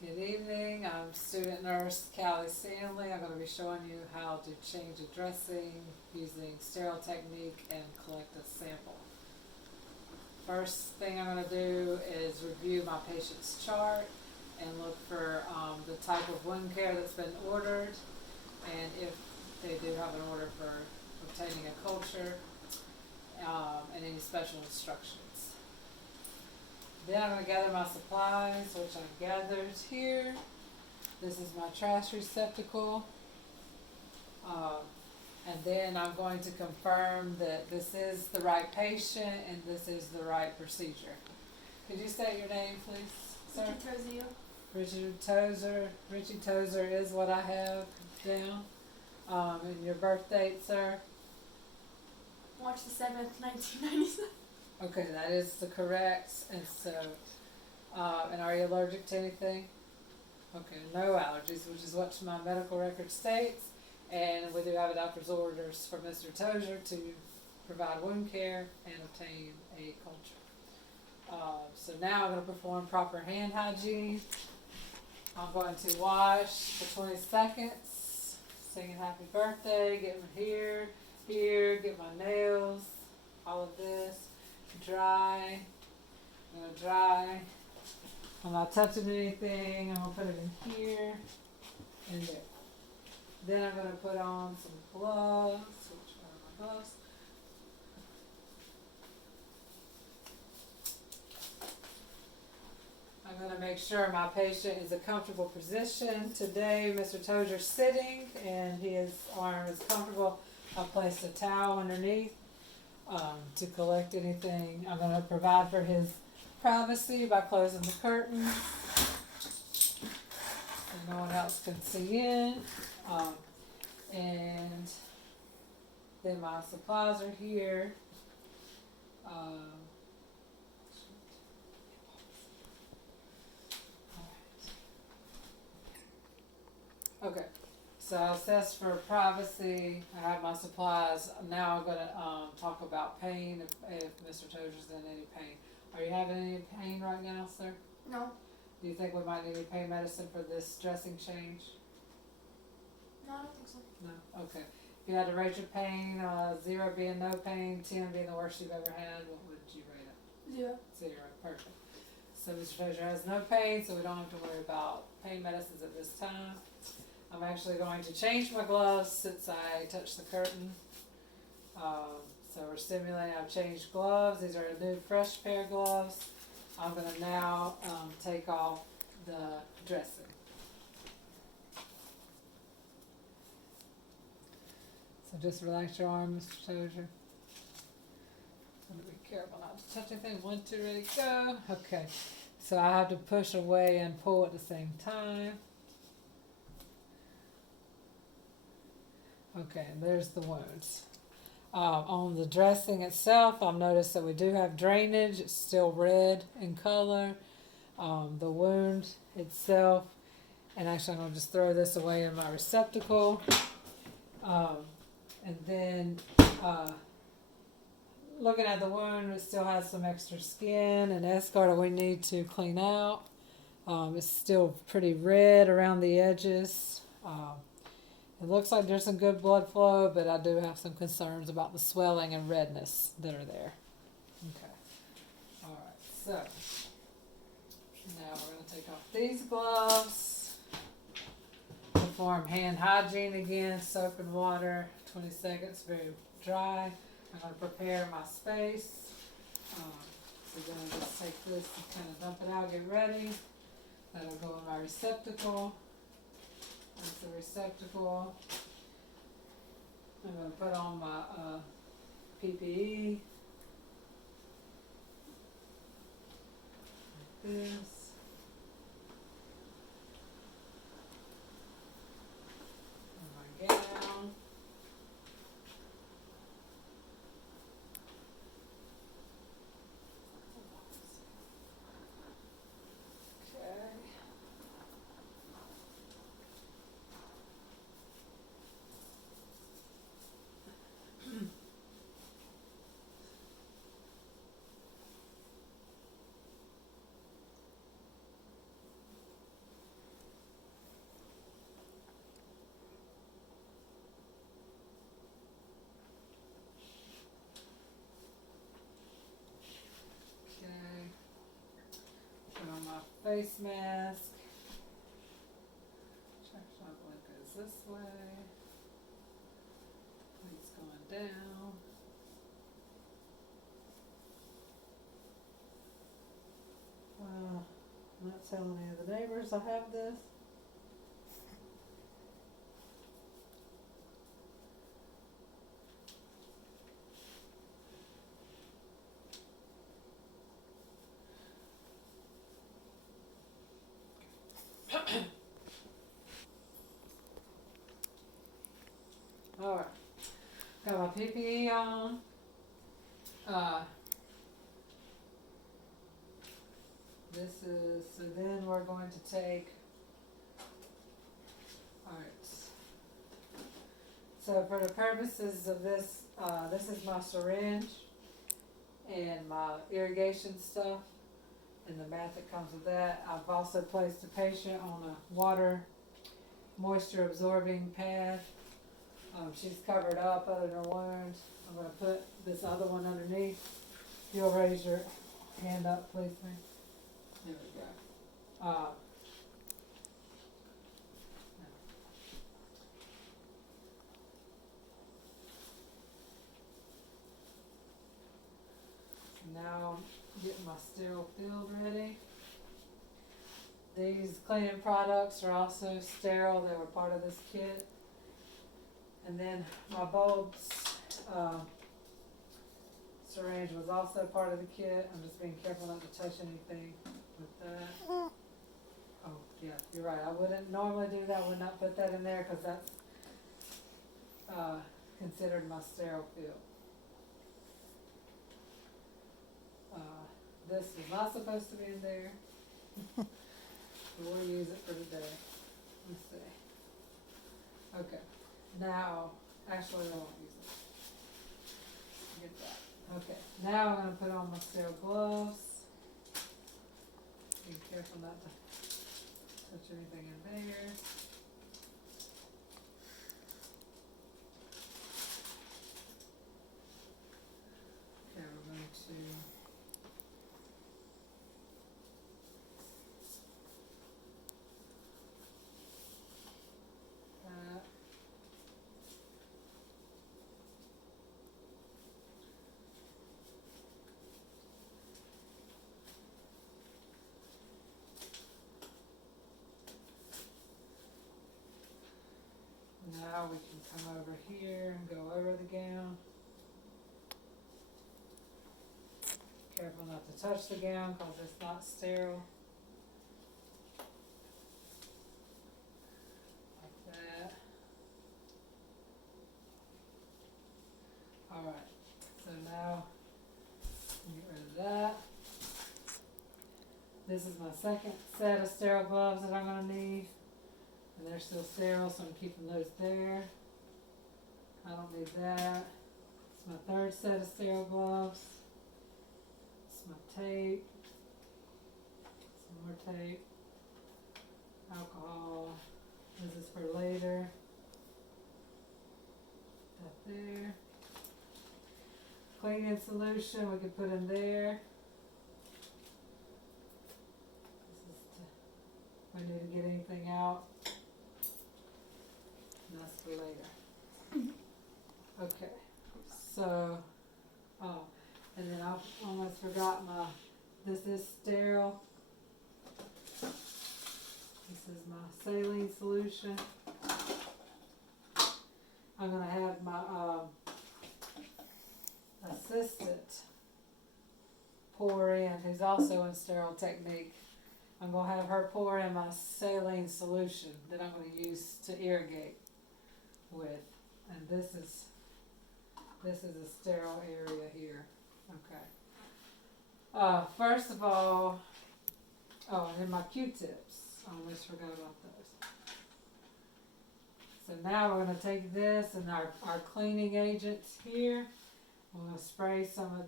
Good evening, I'm student nurse Callie Stanley. I'm going to be showing you how to change a dressing using sterile technique and collect a sample. First thing I'm going to do is review my patient's chart and look for the type of wound care that's been ordered, and if they do have an order for obtaining a culture, and any special instructions. Then I'm going to gather my supplies, which I gathered here. This is my trash receptacle. And then I'm going to confirm that this is the right patient and this is the right procedure. Could you state your name, please, sir? Richard Tozer. Richie Tozer is what I have down. And your birth date, sir? March the 7th, 1997. Okay, that is the correct, and so, and are you allergic to anything? Okay, no allergies, which is what my medical record states, and we do have a doctor's orders for Mr. Tozier to provide wound care and obtain a culture. So now I'm going to perform proper hand hygiene. I'm going to wash for 20 seconds, singing happy birthday, get my hair here, get my nails, all of this. Dry. I'm gonna dry. I'm not touching anything. I'm gonna put it in here and there. Then I'm gonna put on some gloves. Which are my gloves? I'm gonna make sure my patient is a comfortable position. Today, Mr. Tozier's sitting and his arm is comfortable. I'll place a towel underneath. To collect anything. I'm going to provide for his privacy by closing the curtains so no one else can see in. And then my supplies are here. Okay. So I assess for privacy. I have my supplies. Now I'm going to talk about pain, if Mr. Tozier's in any pain. Are you having any pain right now, sir? No. Do you think we might need any pain medicine for this dressing change? No, I don't think so. No? Okay. If you had to rate your pain, 0 being no pain, 10 being the worst you've ever had, what would you rate it? 0. 0. Perfect. So Mr. Tozier has no pain, so we don't have to worry about pain medicines at this time. I'm actually going to change my gloves since I touched the curtain. So we're stimulating. I've changed gloves. These are a new fresh pair of gloves. I'm going to now take off the dressing. So just relax your arm, Mr. Tozier. Be careful not to touch anything. 1, 2, ready, go. Okay. So I have to push away and pull at the same time. Okay, and there's the wounds. On the dressing itself, I've noticed that we do have drainage. It's still red in color. The wound itself, and actually I'm going to just throw this away in my receptacle. And then looking at the wound, it still has some extra skin and eschar that we need to clean out. It's still pretty red around the edges. It looks like there's some good blood flow, but I do have some concerns about the swelling and redness that are there. Okay. Alright, so now we're going to take off these gloves, perform hand hygiene again, soap and water, 20 seconds, very dry. I'm going to prepare my space. So then I'll just take this and kind of dump it out, get ready. That'll go in my receptacle. That's the receptacle. I'm going to put on my PPE. Like this. And my gown. face mask. Check shot light goes this way. Light's going down. I'm not telling any of the neighbors I have this. Alright. Got my PPE on. So then we're going to take, alright. So for the purposes of this, this is my syringe and my irrigation stuff and the mat that comes with that. I've also placed the patient on a water moisture absorbing pad. She's covered up other than her wound. I'm gonna put this other one underneath. If you'll raise your hand up, please, ma'am. There we go. Now getting my sterile field ready. These cleaning products are also sterile. They were part of this kit. And then my bulbs syringe was also part of the kit. I'm just being careful not to touch anything with that. Oh, yeah, you're right. I wouldn't normally do that. I would not put that in there because that's considered my sterile field. This is not supposed to be in there. We'll use it for today. Let's see. Okay. Now, actually I won't use it. Get that. Okay. Now I'm going to put on my sterile gloves. Be careful not to touch anything in there. Okay, we're going to that. Now we can come over here and go over the gown. Careful not to touch the gown because it's not sterile. Like that. Alright, so now get rid of that. This is my second set of sterile gloves that I'm going to need. And they're still sterile, so I'm keeping those there. I don't need that. It's my third set of sterile gloves. It's my tape. Some more tape. Alcohol. This is for later. That there. Cleaning solution we could put in there. This is if we need to get anything out. And that's for later. Okay, so, and then I almost forgot this is sterile. This is my saline solution. I'm gonna have my, assistant pour in, who's also in sterile technique. I'm gonna have her pour in my saline solution that I'm gonna use to irrigate with. And this is a sterile area here. Okay. First of all, and then my Q-tips. I almost forgot about those. So now we're going to take this and our cleaning agents here. We're going to spray some of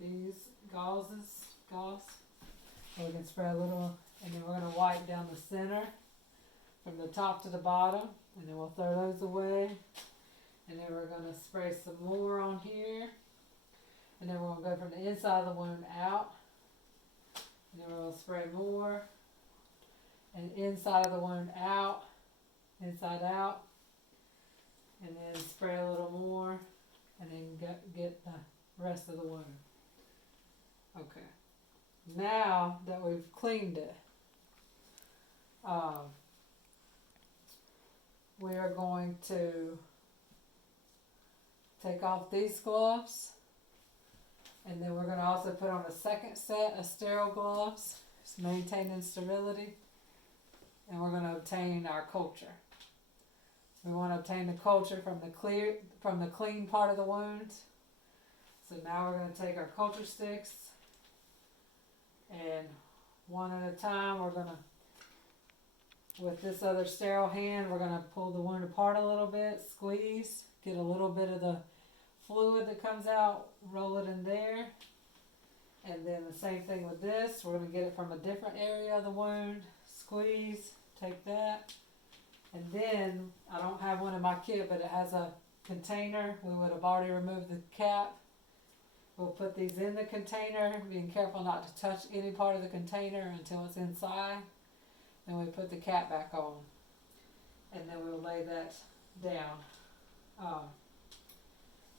these gauzes. And we can spray a little, and then we're going to wipe down the center from the top to the bottom. And then we'll throw those away. And then we're going to spray some more on here. And then we're going to go from the inside of the wound out. And then we're going to spray more. and inside of the wound out, inside out, and then spray a little more, and then get the rest of the wound. Okay. Now that we've cleaned it, we are going to take off these gloves, and then we're going to also put on a second set of sterile gloves, maintaining sterility, and we're going to obtain our culture. We want to obtain the culture from the clean part of the wound. So now we're going to take our culture sticks, and one at a time we're going to, with this other sterile hand, we're going to pull the wound apart a little bit, squeeze, get a little bit of the fluid that comes out, roll it in there. And then the same thing with this, we're going to get it from a different area of the wound, squeeze, take that. And then, I don't have one in my kit, but it has a container. We would have already removed the cap. We'll put these in the container, being careful not to touch any part of the container until it's inside. Then we put the cap back on. And then we'll lay that down.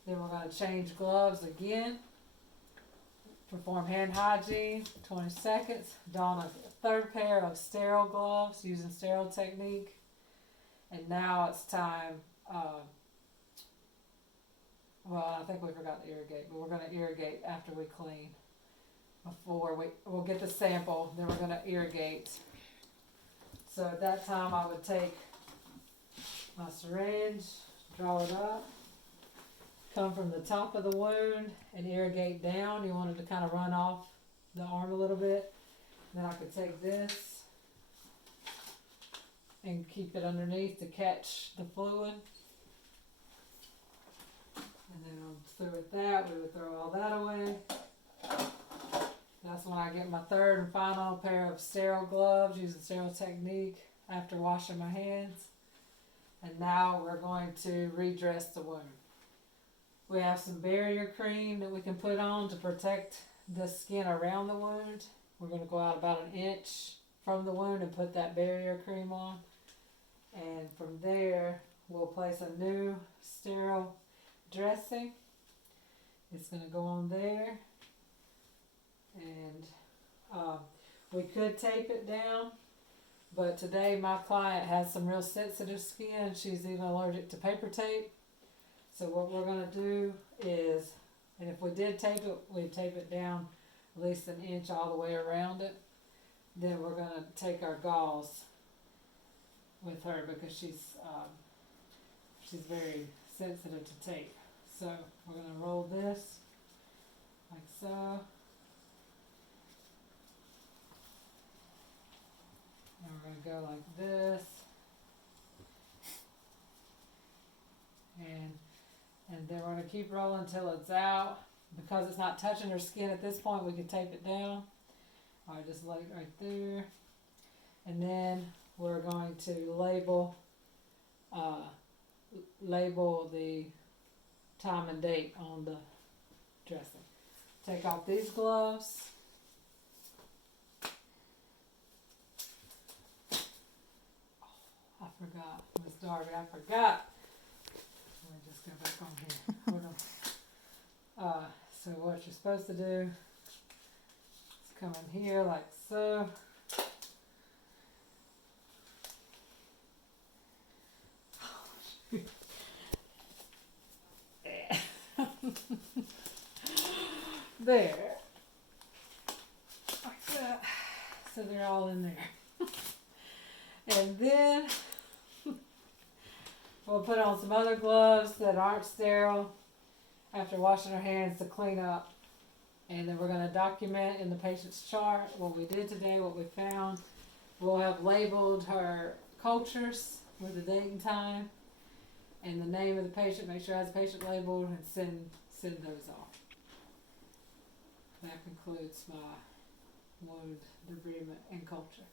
Then we're going to change gloves again. Perform hand hygiene, 20 seconds. Don a third pair of sterile gloves using sterile technique. And now it's time, well, I think we forgot to irrigate, but we're going to irrigate after we clean. We'll get the sample, then we're going to irrigate. So at that time I would take my syringe, draw it up, come from the top of the wound and irrigate down. You want it to kind of run off the arm a little bit. Then I could take this and keep it underneath to catch the fluid. And then through with that, we would throw all that away. That's when I get my third and final pair of sterile gloves using sterile technique after washing my hands. And now we're going to redress the wound. We have some barrier cream that we can put on to protect the skin around the wound. We're going to go out about an inch from the wound and put that barrier cream on. And from there, we'll place a new sterile dressing. It's going to go on there. And we could tape it down, but today my client has some real sensitive skin. She's even allergic to paper tape. So what we're going to do is, and if we did tape it, we'd tape it down at least an inch all the way around it. Then we're going to take our gauze with her because she's very sensitive to tape. So we're going to roll this like so. And we're going to go like this. And then we're going to keep rolling until it's out. Because it's not touching her skin at this point, we can tape it down. Alright, just lay it right there. And then we're going to label the time and date on the dressing. Take off these gloves. I forgot, Miss Darby, I forgot. Let me just go back on here. Hold on. So what you're supposed to do is come in here like so. There. Like that. So they're all in there. And then we'll put on some other gloves that aren't sterile after washing our hands to clean up. And then we're going to document in the patient's chart what we did today, what we found. We'll have labeled her cultures with the date and time and the name of the patient. Make sure it has a patient labeled and send those off. That concludes my wound debridement and culture.